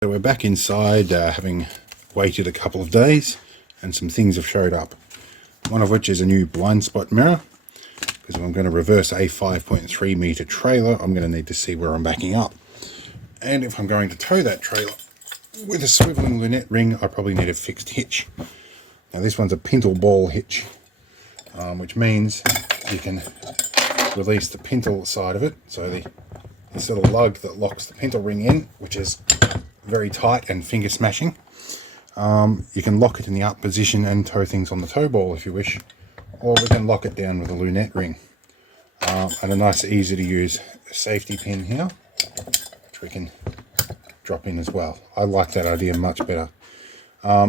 So we're back inside, having waited a couple of days, and some things have showed up. One of which is a new blind spot mirror, because if I'm going to reverse a 5.3 meter trailer, I'm going to need to see where I'm backing up. And if I'm going to tow that trailer with a swiveling lunette ring, I probably need a fixed hitch. Now this one's a Pintle-Ball hitch, which means you can release the pintle side of it, so this little lug that locks the pintle ring in, which is very tight and finger smashing. You can lock it in the up position and tow things on the tow ball if you wish, or we can lock it down with a lunette ring. And a nice easy to use safety pin here, which we can drop in as well. I like that idea much better.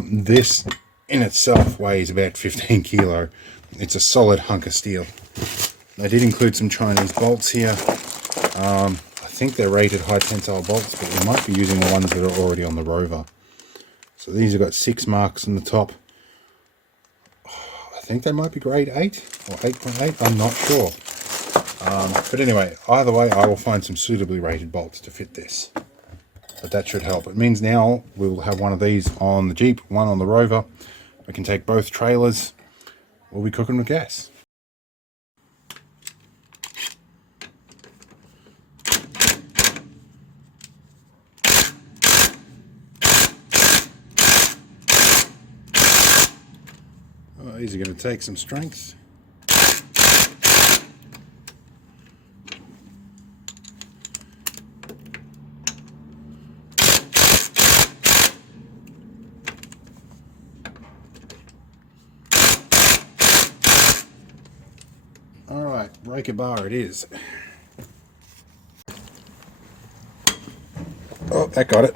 This in itself weighs about 15 kilo. It's a solid hunk of steel. They did include some Chinese bolts here. I think they're rated high tensile bolts, but we might be using the ones that are already on the Rover. So these have got 6 marks on the top. I think they might be grade 8 or 8.8, I'm not sure. But anyway, either way, I will find some suitably rated bolts to fit this. But that should help. It means now we'll have one of these on the Jeep, one on the Rover. We can take both trailers. We'll be cooking with gas. Oh, these are going to take some strength. Alright, breaker bar it is. Oh, that got it.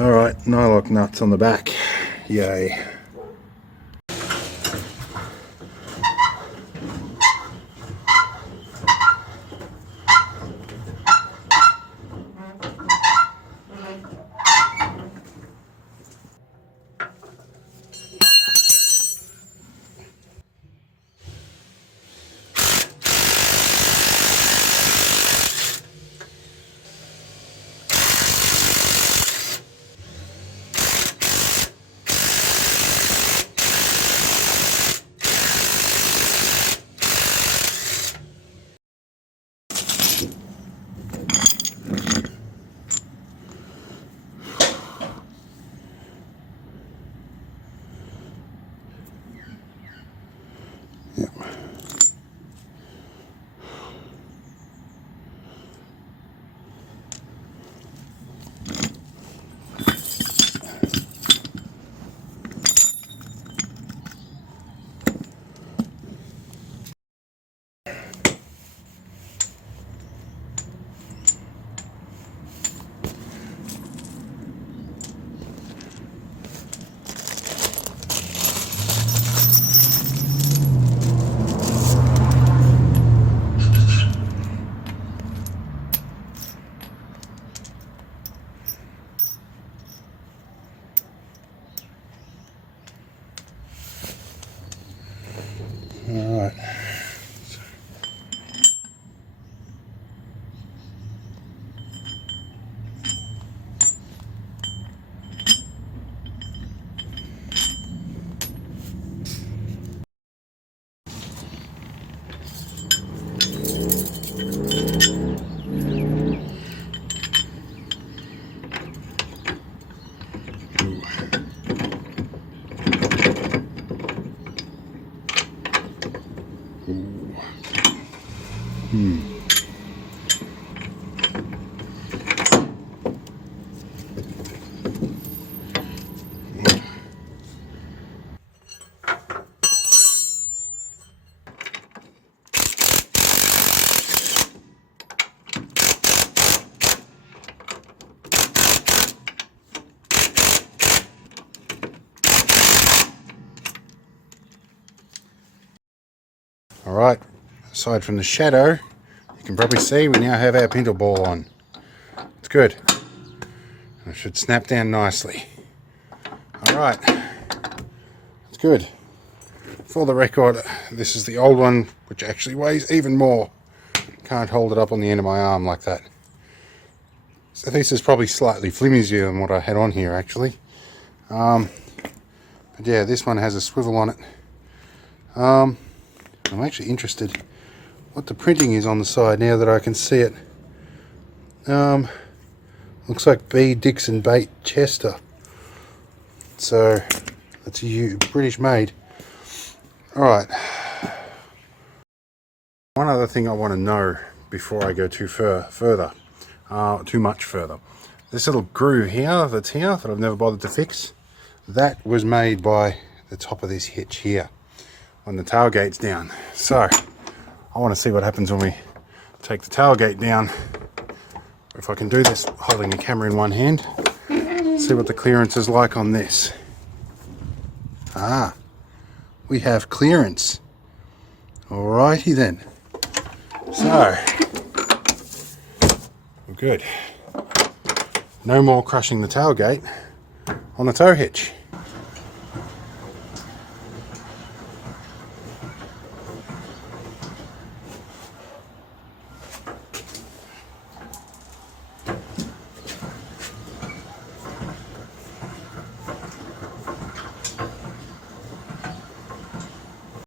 Alright, nylock nuts on the back. Yay. Yep. Alright. Alright, aside from the shadow, you can probably see we now have our Pintle-Ball on. It's good. It should snap down nicely. Alright, it's good. For the record, this is the old one, which actually weighs even more. Can't hold it up on the end of my arm like that. So this is probably slightly flimsier than what I had on here actually. But yeah, this one has a swivel on it. I'm actually interested what the printing is on the side now that I can see it. Looks like B. Dixon Bait Chester. So that's a British made. Alright. One other thing I want to know before I go too much further. This little groove here that's here that I've never bothered to fix, that was made by the top of this hitch here when the tailgate's down. So I want to see what happens when we take the tailgate down. If I can do this holding the camera in one hand, see what the clearance is like on this. We have clearance. Alrighty then. So we're good. No more crushing the tailgate on the tow hitch.